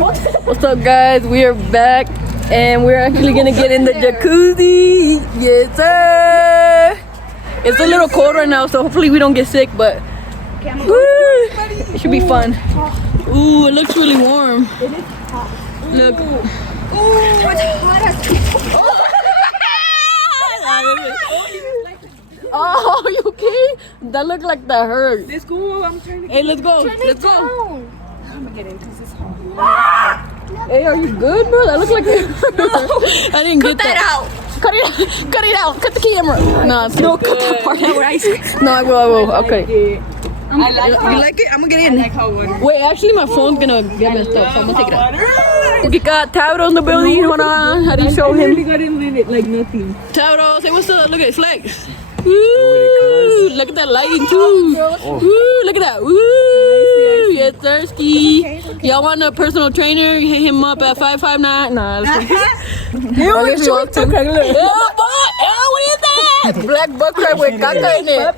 What's up, guys? We are back, and we're actually gonna get in the jacuzzi. Yes, sir. It's a little cold right now, so hopefully we don't get sick, but it should be fun. Ooh, it looks really warm. Look. Ooh, it's hot. Oh, you okay? That looked like that hurt. Let's go. I'm trying to get Hey, let's go. Let's go. I'm gonna get in because it's hot. Hey, are you good, bro? That looked like it hurt. I didn't get that. out. Cut it out. Cut it out. Cut the camera. No, cut that part out. I No, I will. Okay. you like it? I'm gonna get in. I like how water. Wait, actually, my phone's gonna get messed up, so I'm gonna take it out. We got Tauro in the building. Hold on. How do you show him? got in with it like nothing. Tauro, say what's up. Look at his legs. Woo! Look at that lighting too. Woo! Look at that. Woo! Yes, thirsty. Y'all want a personal trainer? Hit him up at 559. Nah, let's go. You were short to what is that? Black butt crack with caca in it.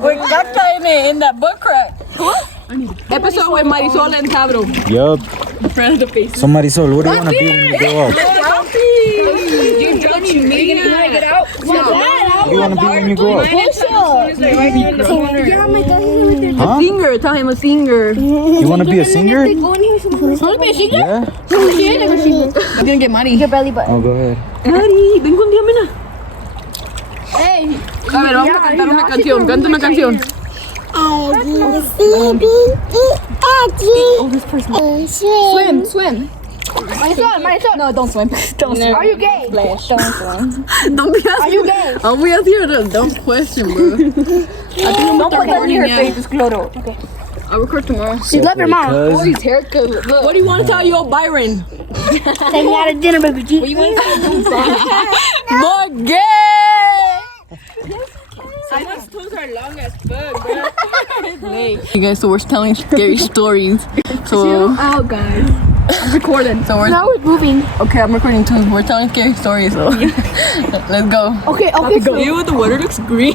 With caca in that butt crack. Episode with Marisol and Tauro. Yup. Friend of the face. So Marisol, what do you want to be when you grow up? You're joking me. You wanna get out? What do you want to be when you grow up? A singer. Tell him a singer. You want to be a singer? Want to be a singer? Yeah. I'm gonna get money. Your belly button. Oh, go ahead. Ari, ven con Diamina. Hey. A ver, vamos a cantar una canción. Canta una canción. Swim. Marisol. No, don't swim. Don't swim. Are you gay? Don't swim. Don't be asking. Are you gay? I'll be out here. Don't question, bro. I think I'm Don't put that in her now. face. It's cloro. Okay. I'll record tomorrow. You love your mom. Oh, his haircut. Look. What do you want to tell your Byron? Take me out of dinner, baby G. What do you want to tell More gay. Someone's toes are long as fuck, bro. You guys, so we're telling scary stories. So, Oh, guys. I'm recording. So we're Now it's moving. okay. I'm recording too. We're telling scary stories. So let's go. Okay. So Ew, the water looks green.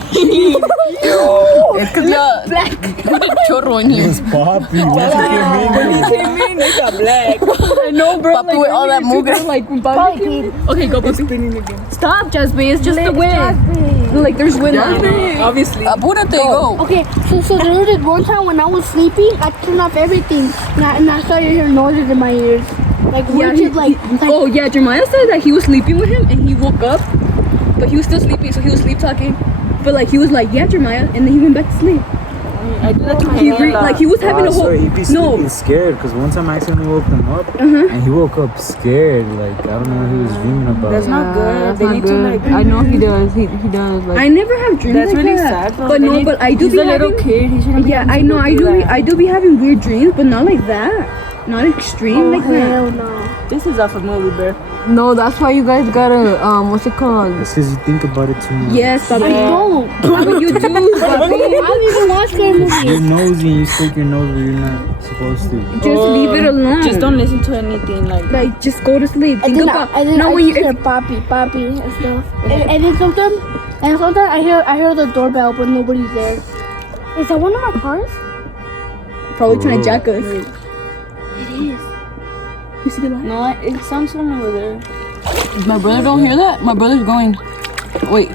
It's because you're black. Put a chorro in here. It's Poppy. That's what you mean. They got black. I know, bro. Papi with all that mugre. Probably Okay, go, Papi. Spinning again. Stop, Jasmine. It's just the wind. Like, there's wind. Obviously. Apúrate, go. Okay, so there was this one time when I was sleeping, I turned off everything, and I started hearing noises in my ears. Like, Oh, yeah, Jeremiah said that he was sleeping with him and he woke up, but he was still sleeping, so he was sleep talking. But, like, he was like, yeah, Jeremiah, and then he went back to sleep. I do that to my He was having a whole. So he'd be sleeping scared because one time I accidentally woke him up and he woke up scared. Like, I don't know what he was dreaming about. That's not good. They need to like. I know he does. He does. Like, I never have dreams That's like really that. sad, but no, but I do He's be a little having- kid. He shouldn't. yeah, I know. I do be having weird dreams, but not like that. Not extreme like that. hell no. This is off a movie, bro. No, that's why you guys gotta what's it called? It's because you think about it too much. Yes, I Papi. don't. Papi, you do, Papi. I don't even watch scary movies. You're nosy and you stick your nose where you're not supposed to. Just leave it alone. Just don't listen to anything like. like just go to sleep. Think about I no when you hear Poppy and stuff. And then sometimes I hear the doorbell, but nobody's there. Is that one of our cars? probably trying to jack us. It is. You see the light? No, it sounds from over there. My brother don't hear that. My brother's going. Wait.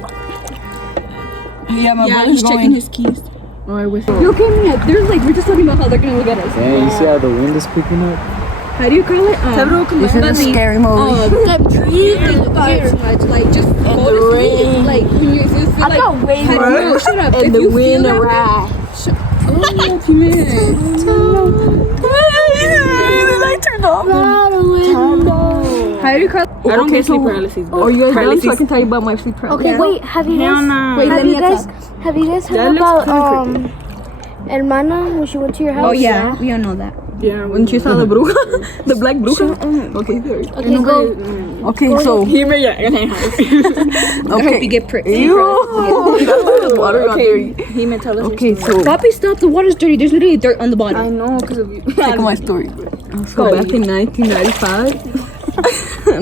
Yeah, my brother's he's going. checking his keys. Oh, I wish. You okay, Mia? There's like we're just talking about how they're gonna look at us. Yeah, you see how the wind is picking up? How do you call it? This is a scary movie. That tree thing here. Like just go to sleep. Like when you just feel I like. got way No, more. shut up. And If the you wind feel that way- around. Oh, how do you call it? I don't get sleep paralysis. Oh, you guys done? So I can tell you about my sleep paralysis. Okay, wait. Have you Hell guys? no. Wait, let Have me you guys? talk. Have you guys That heard looks about kinda Hermana when she went to your house? Oh yeah, we all know that. Yeah. When she saw the bruja, the black bruja. Okay. Okay, go. Okay, so He made it. okay. hope you get pricked. Ew. Water got dirty. He meant tell us. Okay, so Poppy, stop. The water's dirty. There's literally dirt on the bottom. I know because of you. Check my story. Let's go back in 1995.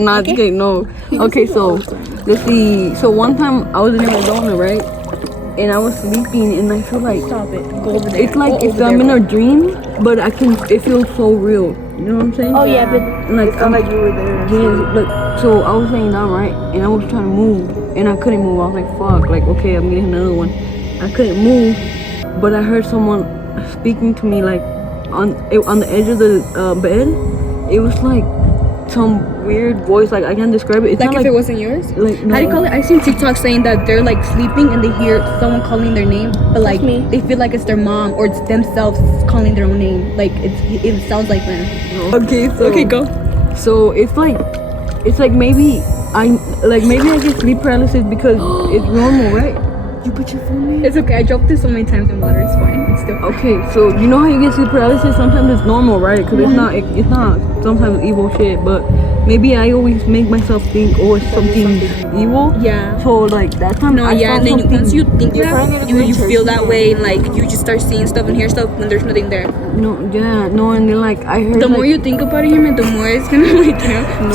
Not kidding, no. Okay, so let's see. So one time I was in Arizona, right? And I was sleeping, and I feel like Stop it. Go over there. it's like Go if over I'm there. in a dream, but it feels so real. You know what I'm saying? Oh yeah, but Like, It's not like you were there. yeah, look, so I was laying down, right? And I was trying to move, and I couldn't move. I was like, fuck, like, okay, I'm getting another one. I couldn't move, but I heard someone speaking to me, like, on the edge of the bed. It was like some weird voice, like, I can't describe it. It's Like not if it wasn't yours? like, How do you call it? I seen TikTok saying that they're like sleeping and they hear someone calling their name, but like me. they feel like it's their mom or it's themselves calling their own name. Like it sounds like them. Okay, so Okay, go. So it's like maybe I get sleep paralysis because it's normal, right? You put your phone in. It's okay. I dropped this so many times in water. It's fine. It's still. Okay, so you know how you get sleep paralysis? Sometimes it's normal, right? Because it's not sometimes evil shit, but maybe I always make myself think, oh, it's something evil. Yeah. So like that time, No, I yeah, saw and then something. once you think You're trying that, to you do feel that way, and like you just start seeing stuff and hear stuff when there's nothing there. No, yeah, no, and then like I heard. The like, more you think about it, the more it's gonna like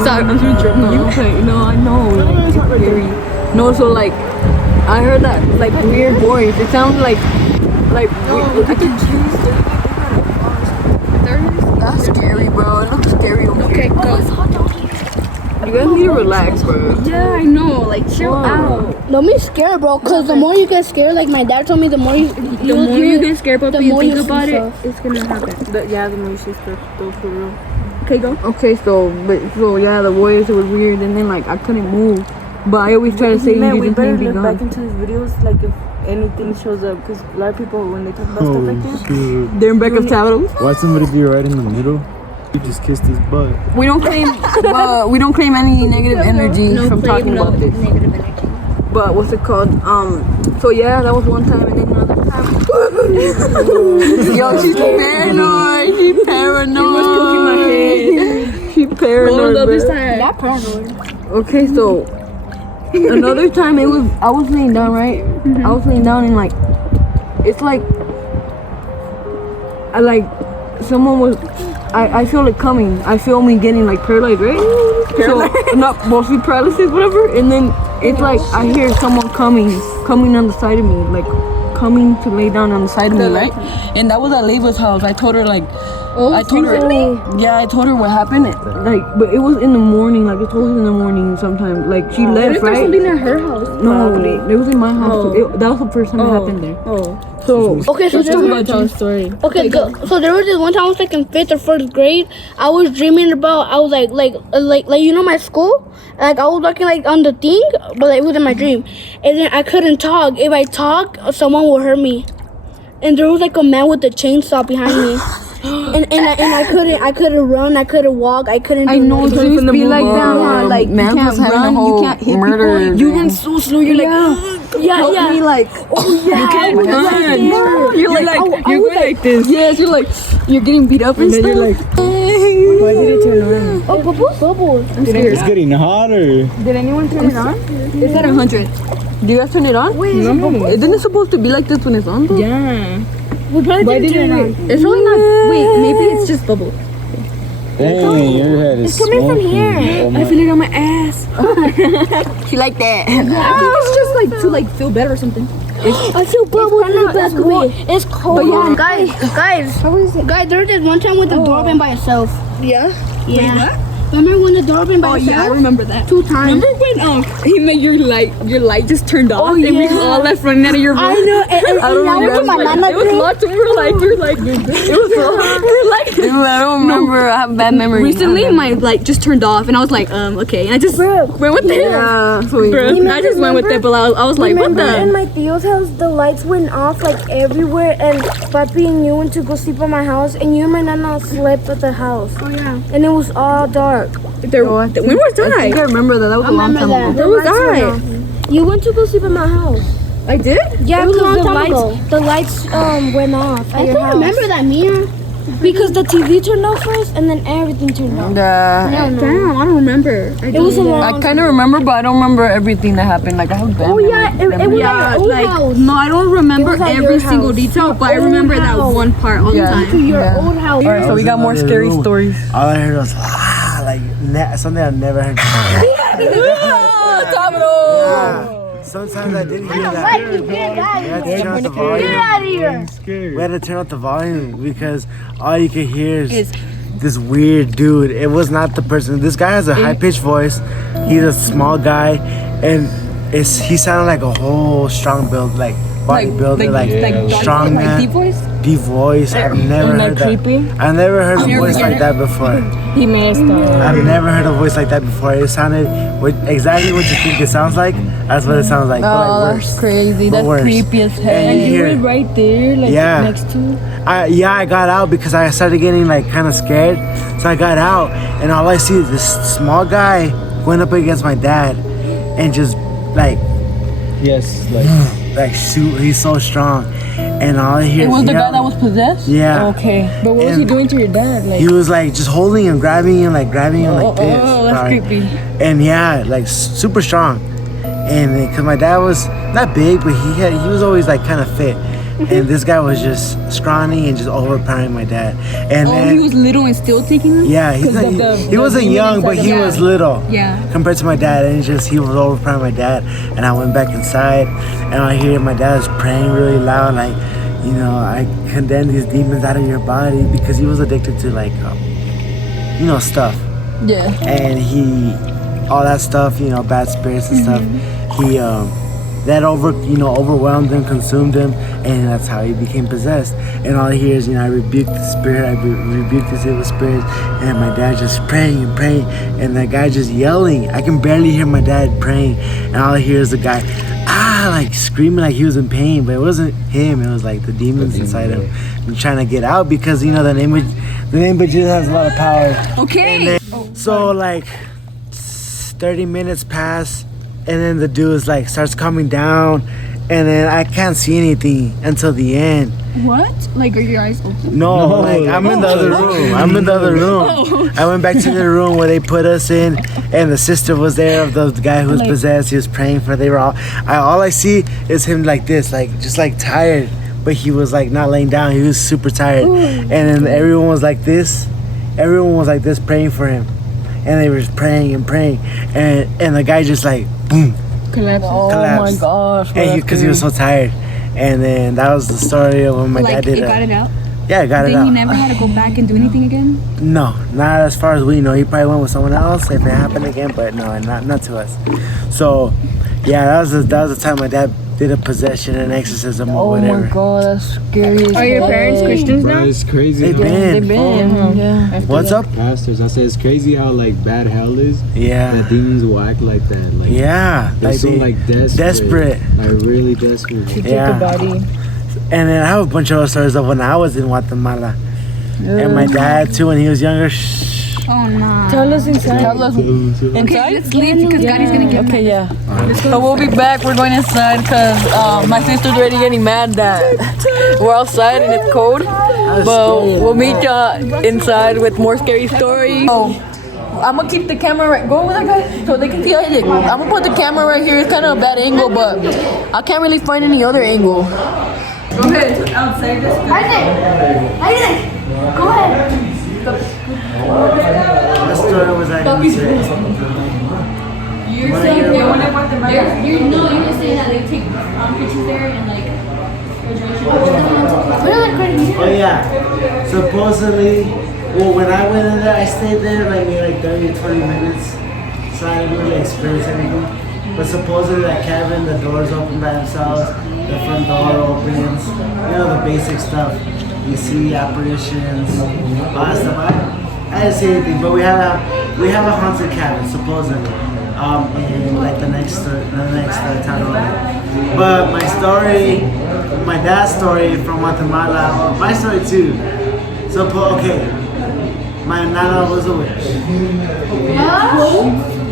stop. I'm gonna drop No, you. okay, no, I know, like it's scary. No, so like I heard that like weird voice. It sounds like I can That's scary, bro. It looks scary over Okay, here. go. You guys need to relax, bro. Yeah, I know. Like chill out. don't be scared, bro. Cause the more you get scared, like my dad told me, the more you get scared, but the you more think you about see it, stuff. it's gonna happen. Yeah, the more you see stuff, though, for real. Okay, go. Okay, so yeah, the voice it was weird, and then like I couldn't move, but I always try to say Man, we Jesus better name be look gone. back into his videos, like if anything shows up, because a lot of people, when they talk about stuff like this, Shoot. They're in back of Tabaros. Why'd somebody be right in the middle? You just kissed his butt. We don't claim any negative energy from talking about this. Negative energy. But what's it called? So yeah, that was one time, and then another time. Yo, she's paranoid. She paranoid. She paranoid. Hold up, this bro. time. That paranoid. Okay, so another time I was laying down, right? I was laying down and like it's like someone was I feel it coming. I feel me getting like paralyzed, right? So not mostly paralysis, whatever. And then it's like I hear someone coming on the side of me, like coming to lay down on the side of me, right? And that was at Leiva's house. I told her like I told her what happened. Like, but it was in the morning. Like, it was in the morning sometime. Like, she What left, if there's right? something at her house? No, it was in my house. Too. That was the first time it happened there. Oh. So, Okay, so there was Tell a story. okay, so there was this one time I was like in 5th or 1st grade. I was dreaming about I was like you know my school. Like I was looking like on the thing, but like, it was in my dream, and then I couldn't talk. If I talk, someone will hurt me. And there was like a man with a chainsaw behind me. And I couldn't run, I couldn't walk, I couldn't do know nothing. it used to be like that, huh? Like, man was having a whole murder. You run so slow. You're like, Yeah, yeah. Me like, you can't run. You're like, you're going like this. yes, you're like, you're getting beat up and then stuff. you're like, why did it turn on? Oh, bubbles. It's getting hotter. Did anyone turn it on? It's at 100. Do you guys turn it on? Wait, No. Isn't it supposed to be like this when it's on? Though? Yeah. we probably Why didn't did turn it it? on. It's really not. Wait, maybe it's just bubbles. Dang, your head is coming from smoking. here. Oh I my- feel it on my ass. She like that. I think it's just like to like feel better or something. I feel bubbles in the back way. It's cold. Guys, How is it? guys, there was this one time with the door open by itself. Yeah. Yeah. Remember when the door opened by Oh itself? yeah, I remember that. 2 times. Remember when he made your light just turned off and we all left running out of your room? I know. And I went to my nana It was dream. locked and we were like, it was so we're like. I don't remember. I have bad memory. Recently, my light just turned off, and I was like, okay, and I just went with it. Yeah. So Bro, I just went with it, but I was like, what Remember in the? my Theo's house, the lights went off like everywhere, and Papi and you went to go sleep at my house, and you and my nana slept at the house, Oh yeah. and it was all dark. When was I think I I? remember that. That was a long time remember ago. Where was lights went I? off. You went to go sleep at my house. I did? Yeah, It was a because long time ago. the lights went off at I your don't house. remember that, Mia. Because the TV turned off first, and then everything turned off. Yeah. Damn, I don't remember. It was a long. I kind of remember, but I don't remember everything that happened. Like I have bad Oh yeah, it was Yeah, at your old like house. no, I don't remember It was at every your single house. detail, but I Your remember old that house. one part all the Yeah. time. To your Yeah. old house. Alright, so we got more scary stories. All I heard was like something I've never heard. Sometimes I did hear that. We had to turn up the volume. Get out of here. We had to turn up the volume because all you could hear is this weird dude. It was not the person. This guy has a high pitched voice. He's a small guy, and he sounded like a whole strong build, like bodybuilder, like strong man. Deep voice? Deep voice. I've never heard that. creepy? I've never heard a voice like that before. He messed up. I've never heard a voice like that before. It sounded exactly what you think it sounds like. That's what it sounds like. But Oh, like that's worse. crazy. But That's worse. creepy as hell. And you hear it. Right there, like Yeah. next to. I got out because I started getting like kind of scared. So I got out, and all I see is this small guy going up against my dad, and just like Yes, like shoot, he's so strong, and all I hear It was is the guy yelling. that was possessed? Yeah. Okay. But what was he doing to your dad? Like, He was like just holding him, grabbing him like this. Oh, that's right? creepy. And yeah, like super strong. And because my dad was not big, but he was always like kind of fit. And this guy was just scrawny and just overpowering my dad. And then he was little and still taking them? yeah, he wasn't demon young, but inside he him. was little. Yeah. Compared to my dad, and he was overpowering my dad. And I went back inside, and I hear my dad's praying really loud, like, you know, I condemn these demons out of your body, because he was addicted to like, stuff. Yeah. And all that stuff, bad spirits and stuff. He that overwhelmed him, consumed him, and that's how he became possessed. And all I hear is, I rebuked the spirit, I rebuked this evil spirit, and my dad just praying and praying, and that guy just yelling. I can barely hear my dad praying, and all I hear is the guy, like screaming like he was in pain, but it wasn't him. It was like the demons inside him, and trying to get out, because the name of Jesus has a lot of power. Okay. So like 30 minutes pass, and then the dude like starts coming down, and then I can't see anything until the end. What? Like, are your eyes open? No, like I'm in the other room. I went back to the room where they put us in, and the sister was there of the guy who was possessed. He was praying for. They were all I see is him like this, like just like tired, but he was like not laying down. He was super tired, and then everyone was like this. Everyone was like this praying for him, and they were just praying and praying, and the guy just like boom. Collapse. Oh Collapsed. my gosh. And because he was so tired. And then that was the story of when my dad did it. Got it out? Yeah, I got it Then out. he never had to go back and do anything again? No, not as far as we know. He probably went with someone else if it happened again, but no, not to us. So, yeah, that was the time my dad did a possession and exorcism or Oh whatever. my god, that's scary. as Are your hell. parents Christians bro, now? it's crazy. They've how been. They've been. Yeah. What's up? pastors. I said it's crazy how like bad hell is. Yeah. That demons will act like that. Like Yeah. they're so like desperate. Like really desperate. Yeah. Body. And then I have a bunch of other stories of when I was in Guatemala. And my dad too when he was younger. Oh, no. Tell us inside. Tell us Okay, inside. let's leave because God is going to get Okay, yeah. So we'll be back. We're going inside because my sister's already getting mad that we're outside and it's cold. But we'll meet y'all inside with more scary stories. Oh, I'm gonna keep the camera right. Go over there, guys, so they can see it. I'm gonna put the camera right here. It's kind of a bad angle, but I can't really find any other angle. Go ahead. Outside this. Isaac, go ahead. What story was I going to say? You're saying they want to put the you're saying that they take pictures there and like. Oh yeah. Supposedly, well, when I went in there, I stayed there maybe 30 or 20 minutes, so I didn't really experience anything. But supposedly that cabin, the doors open by themselves, the front door opens, the basic stuff. You see apparitions, all that stuff. I didn't see anything, but we have a haunted cabin supposedly. In like the next town over. But my dad's story from Guatemala, my story too. So okay, my nana was a witch.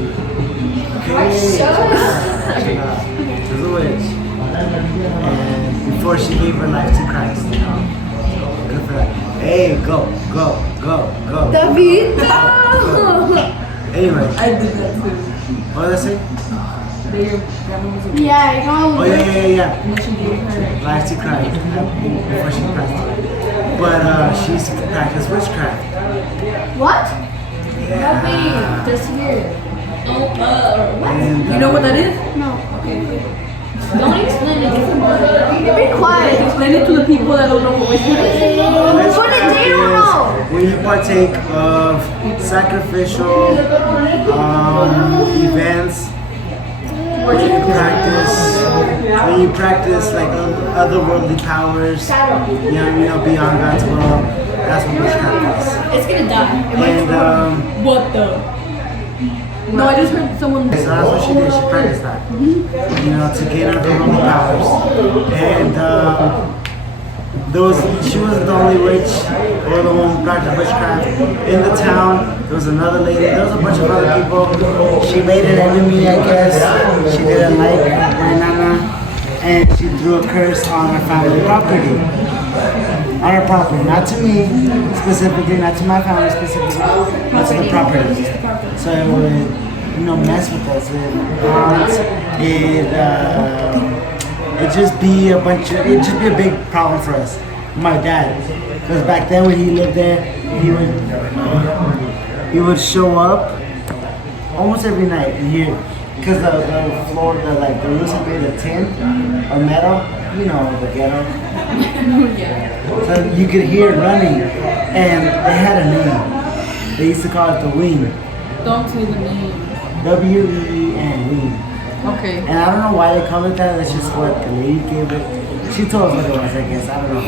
Okay, she was a witch, and before she gave her life to Christ, Good for that. Hey, go. David, Anyway. I did that too. What did I say? yeah, I know. Oh yeah. And then she gave her. Life to Christ before she passed. But she used to practice witchcraft. What? Just here. And, You know what that is? No. Okay. Don't explain it. Be quiet. Explain it to the people that don't know what we're doing. Put it down. When you partake of sacrificial events, when you practice like otherworldly powers, beyond God's world, that's what witchcraft is. It's gonna die. And What the? No, I just heard someone. so that's what she did. She practiced that, to gain otherworldly powers. And she wasn't the only witch or the one who practiced witchcraft in the town. There was another lady. There was a bunch of other people. She made an enemy, I guess. She didn't like my nana, and she threw a curse on her family property. On her property, not to me specifically, not to my family specifically, but to the property. So it would, mess with us. It'd just be a big problem for us. My dad, because back then when he lived there, he would show up almost every night here, because the floor, the roofs are made of tin or metal, the ghetto. So you could hear it running, and they had a name. They used to call it the Wing. Don't say the name. WEEN, Wing. Okay. And I don't know why they call it that. That's just what the lady gave it. She told us what it was, I guess. I don't know.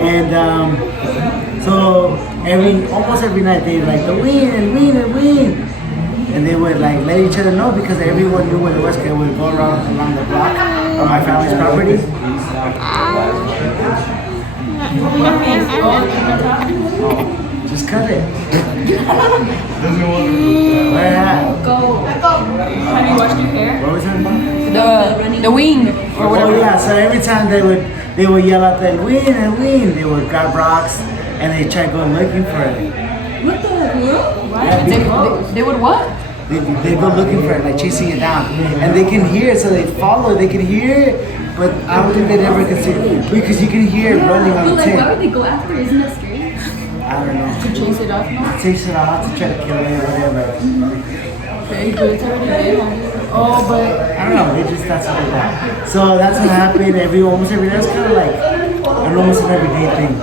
And so almost every night they like the Wing and Wing and Wing, and they would like let each other know because everyone knew what it was. Because it would go around the block of my family's property. Just cut it. Where at? Have you washed your hair? What was that about? The wing or whatever. Oh yeah, so every time they would yell out that win and win, they would grab rocks and they try going looking for it. What the hell? Yeah, They would what? they go looking for it, like chasing it down. And they can hear it, so they follow, they can hear it, but I don't think they'd ever consider it. Because you can hear it running on the Why tin. would they go after it? Isn't that scary? I don't know. To chase it off now? Chase it off to try to kill it or whatever. Okay, but it's already dead. Oh, but I don't know, they just, that's what they got. So that's what happened almost every day. It's kind of like an almost an everyday thing.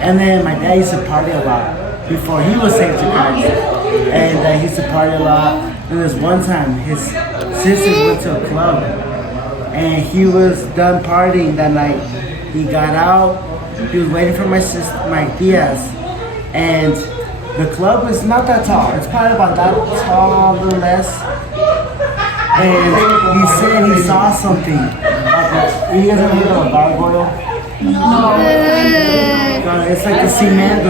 And then my dad used to party a lot before he was saved to Christ. And he used to party a lot. And there's one time his sisters went to a club and he was done partying that night. He got out, he was waiting for my tias. And the club is not that tall. It's probably about that tall, a little less. And he said he saw something. You guys ever heard of a gargoyle? No. It's like the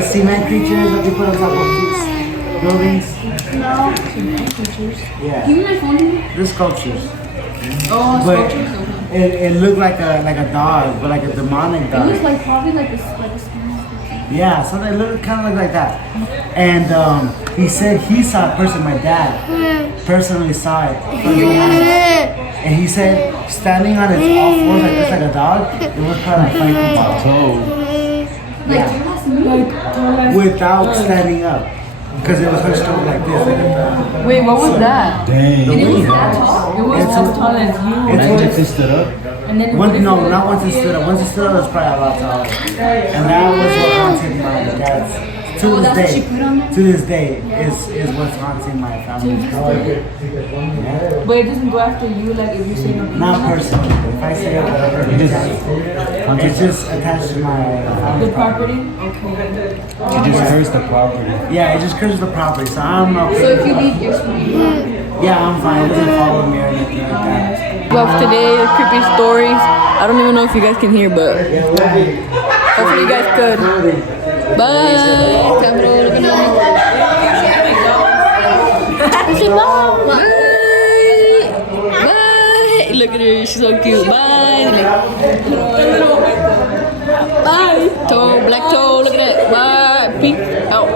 cement creatures that they put on top of these buildings. No. Yeah. Give me my phone. They're sculptures. oh, But sculptures. it looked like a dog, but like a demonic It dog. was like probably like a Yeah, so they kind of look like that. And he said he saw a person, my dad personally saw it. And he said standing on its all fours like this, like a dog, it was probably like 5 feet tall. Yeah. Without standing up. Because it was hunched over like this. Like a, Wait, what was that? Dang. the wing. It was as tall as you. It's Imagine if it stood up. And then no, not once it stood up. Once it stood up, it was probably a lot taller. And that was what haunted my dad's. To this day, is what's haunting my family. Yeah. But it doesn't go after you, like if you say no. Not personally. If I say it, whatever, it's just attached to my family The property? Okay. You just cursed the property. Yeah, it just curses the property, so I'm okay. So if you leave, you're fine. Yeah, I'm fine. It doesn't follow me or anything like that. Well, today, creepy stories. I don't even know if you guys can hear, but hopefully you guys could. Bye. Camera, look at Bye. Bye. Look at her. She's so cute. Bye. Bye. Toe, black toe. Look at that. Bye. Pink. Out.